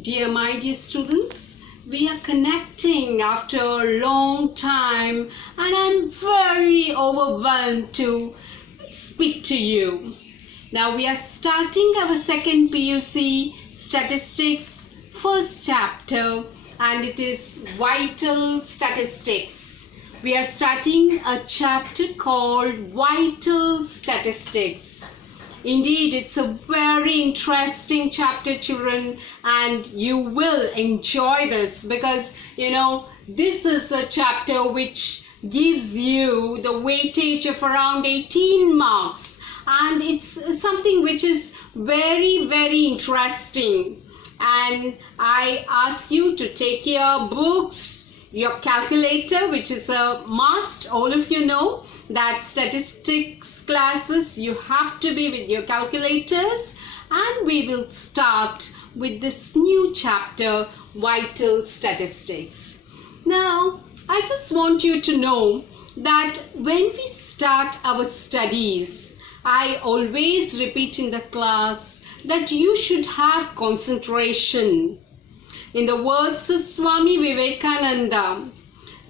My dear students, we are connecting after a long time and I'm very overwhelmed to speak to you. Now we are starting our second PUC Statistics first chapter and it is Vital Statistics. We are starting a chapter called Vital Statistics. Indeed, it's a very interesting chapter, children, and you will enjoy this because, this is a chapter which gives you the weightage of around 18 marks, and it's something which is very, very interesting. And I ask you to take your books, your calculator, which is a must. All of you know that statistics classes you have to be with your calculators, and we will start with this new chapter, Vital Statistics. Now I just want you to know that when we start our studies, I always repeat in the class that you should have concentration. In the words of Swami Vivekananda,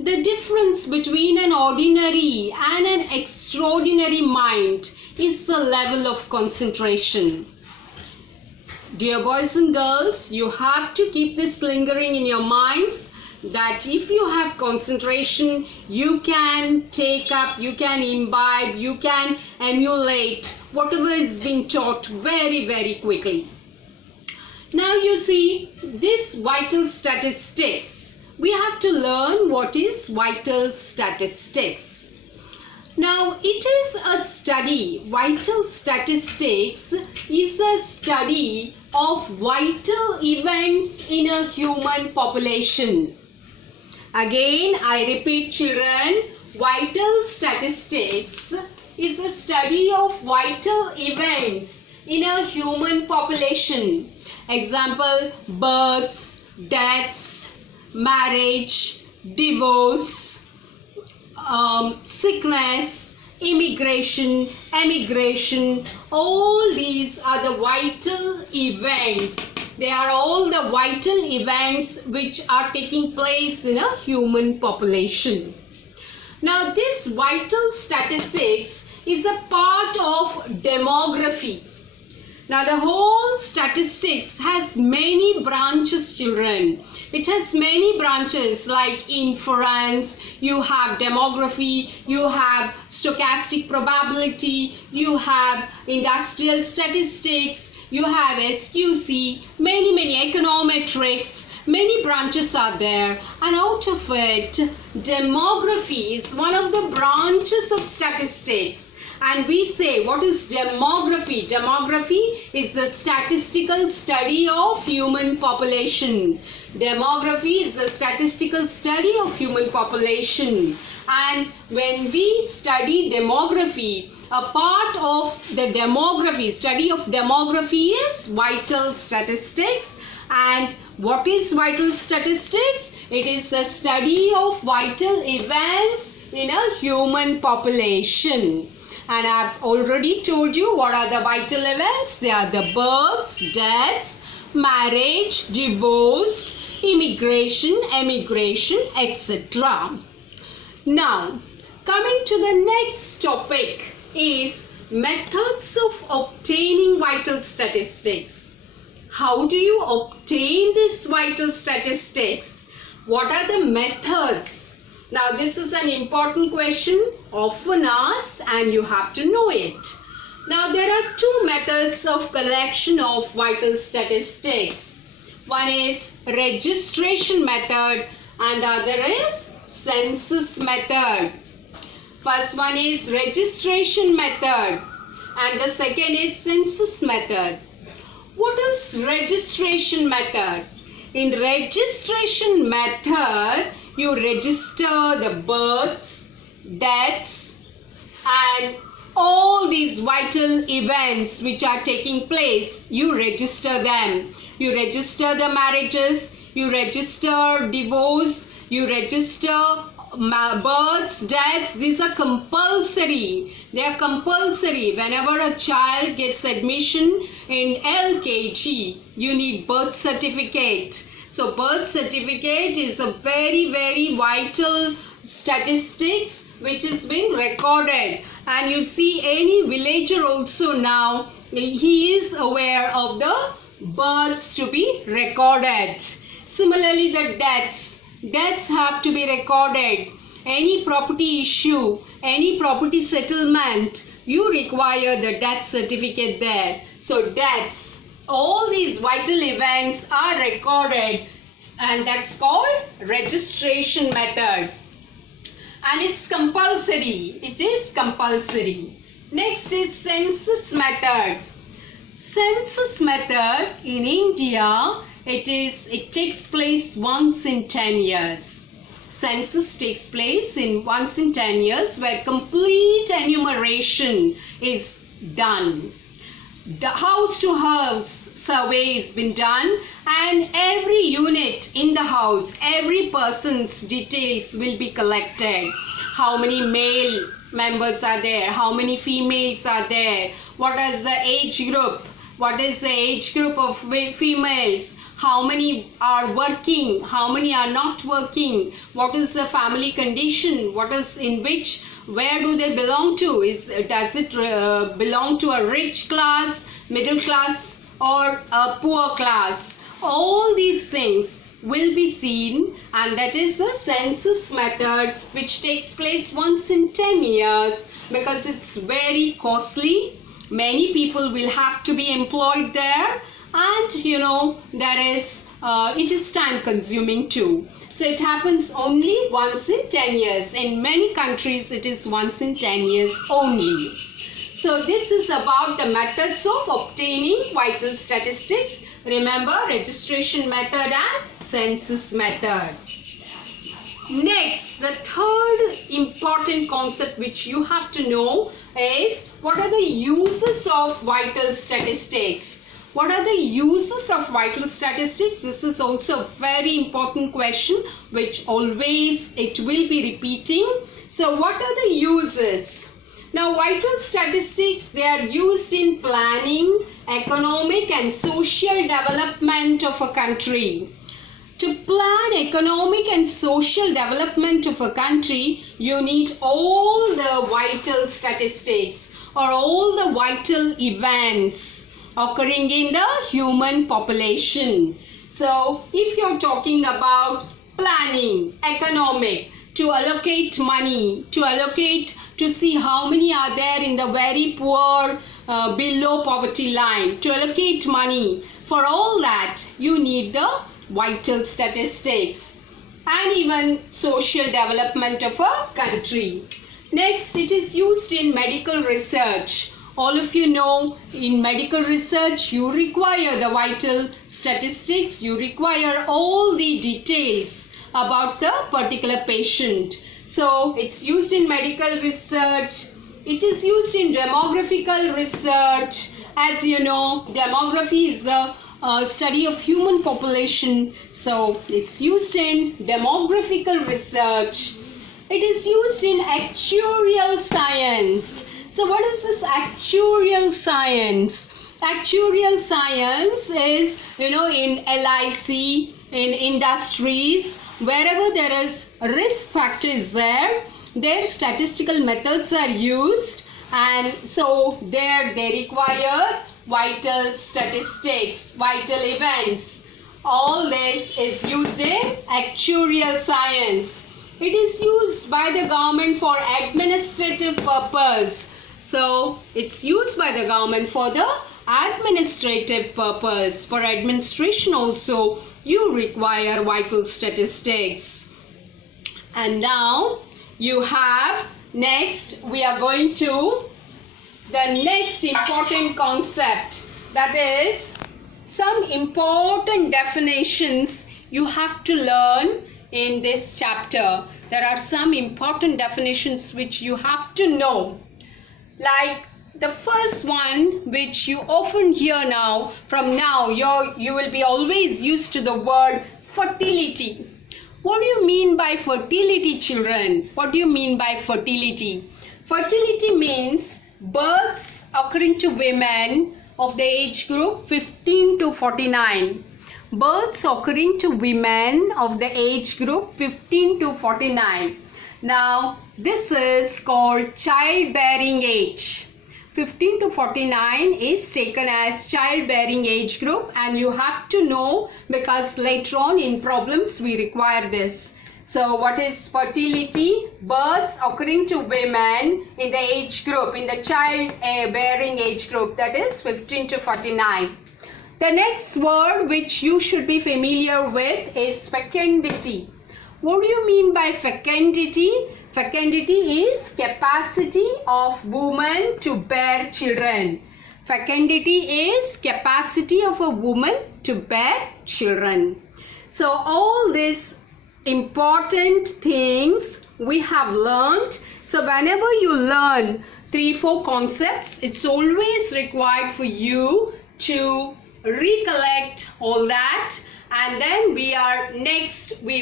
the difference between an ordinary and an extraordinary mind is the level of concentration. Dear boys and girls, you have to keep this lingering in your minds that if you have concentration, you can take up, you can imbibe, you can emulate whatever is being taught very, very quickly. Now you see, this vital statistics, we have to learn what is vital statistics. Now it is a study, vital statistics is a study of vital events in a human population. Again, I repeat children, vital statistics is a study of vital events in a human population. Example, births, deaths, marriage, divorce, sickness, immigration, emigration, all these are the vital events. They are all the vital events which are taking place in a human population. Now this vital statistics is a part of demography. Now the whole statistics has many branches, children. It has many branches like inference, you have demography, you have stochastic probability, you have industrial statistics, you have SQC, many econometrics, many branches are there, and out of it, demography is one of the branches of statistics. And we say, what is demography? Demography is the statistical study of human population. Demography is the statistical study of human population. And when we study demography, a part of the demography, study of demography is vital statistics. And what is vital statistics? It is the study of vital events in a human population. And I've already told you what are the vital events. They are the births, deaths, marriage, divorce, immigration, emigration, etc. Now, coming to the next topic is methods of obtaining vital statistics. How do you obtain this vital statistics? What are the methods? Now this is an important question often asked and you have to know it. Now there are two methods of collection of vital statistics. One is registration method and the other is census method. First one is registration method and the second is census method. What is registration method? In registration method, you register the births, deaths and all these vital events which are taking place. You register them. You register the marriages, you register divorce, you register births, deaths, these are compulsory. They are compulsory. Whenever a child gets admission in LKG, you need birth certificate. So birth certificate is a very, very vital statistics which has been recorded. And you see any villager also now, he is aware of the births to be recorded. Similarly, the deaths have to be recorded. Any property issue, any property settlement, you require the death certificate there. So deaths, all these vital events are recorded, and that's called registration method. And it's compulsory. It is compulsory. Next is census method. Census method in India, it takes place once in 10 years. Census takes place once in 10 years, where complete enumeration is done. The house to house survey has been done, and every unit in the house, every person's details will be collected. How many male members are there? How many females are there? What is the age group? What is the age group of females? How many are working? How many are not working? What is the family condition? What is where do they belong to? Does it belong to a rich class, middle class, or a poor class? All these things will be seen, and that is the census method, which takes place once in 10 years because it's very costly. Many people will have to be employed there, and it is time consuming too. So it happens only once in 10 years. In many countries it is once in 10 years only. So this is about the methods of obtaining vital statistics. Remember, registration method and census method. Next, the third important concept which you have to know is what are the uses of vital statistics. What are the uses of vital statistics? This is also a very important question which always it will be repeating. So what are the uses? Now, vital statistics, they are used in planning, economic and social development of a country. To plan economic and social development of a country, you need all the vital statistics or all the vital events occurring in the human population. So, if you're talking about planning, economic, to allocate money, to see how many are there in the very poor, below poverty line, to allocate money, for all that you need the vital statistics and even social development of a country. Next, it is used in medical research. All of you know, in medical research you require the vital statistics, you require all the details about the particular patient. So it's used in medical research. It is used in demographical research. As you know, demography is a study of human population, so it's used in demographical research. It is used in actuarial science. So what is this actuarial science? Actuarial science is, in LIC, in industries, wherever there is risk factors there, their statistical methods are used, and so there they require vital statistics, vital events. All this is used in actuarial science. It is used by the government for administrative purpose. So it's used by the government for the administrative purpose. For administration also, you require vital statistics. And now you have, next we are going to the next important concept, that is some important definitions you have to learn in this chapter. There are some important definitions which you have to know. Like the first one, which you often hear now, from now you will be always used to the word fertility. What do you mean by fertility, children? What do you mean by fertility? Fertility means births occurring to women of the age group 15 to 49. Births occurring to women of the age group 15 to 49. Now, this is called childbearing age. 15 to 49 is taken as childbearing age group, and you have to know because later on in problems we require this. So what is fertility? Births occurring to women in the age group, in the childbearing age group, that is 15 to 49. The next word which you should be familiar with is fecundity. What do you mean by fecundity? Fecundity is capacity of woman to bear children. Fecundity is capacity of a woman to bear children. So all these important things we have learned. So whenever you learn 3-4 concepts, it's always required for you to recollect all that, and then we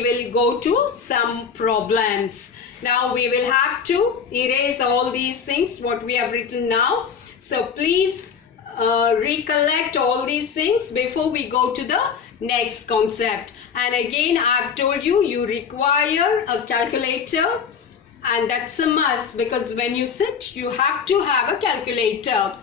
will go to some problems. Now we will have to erase all these things what we have written now. So please recollect all these things before we go to the next concept. And again, I have told you, you require a calculator, and that's a must because when you sit you have to have a calculator.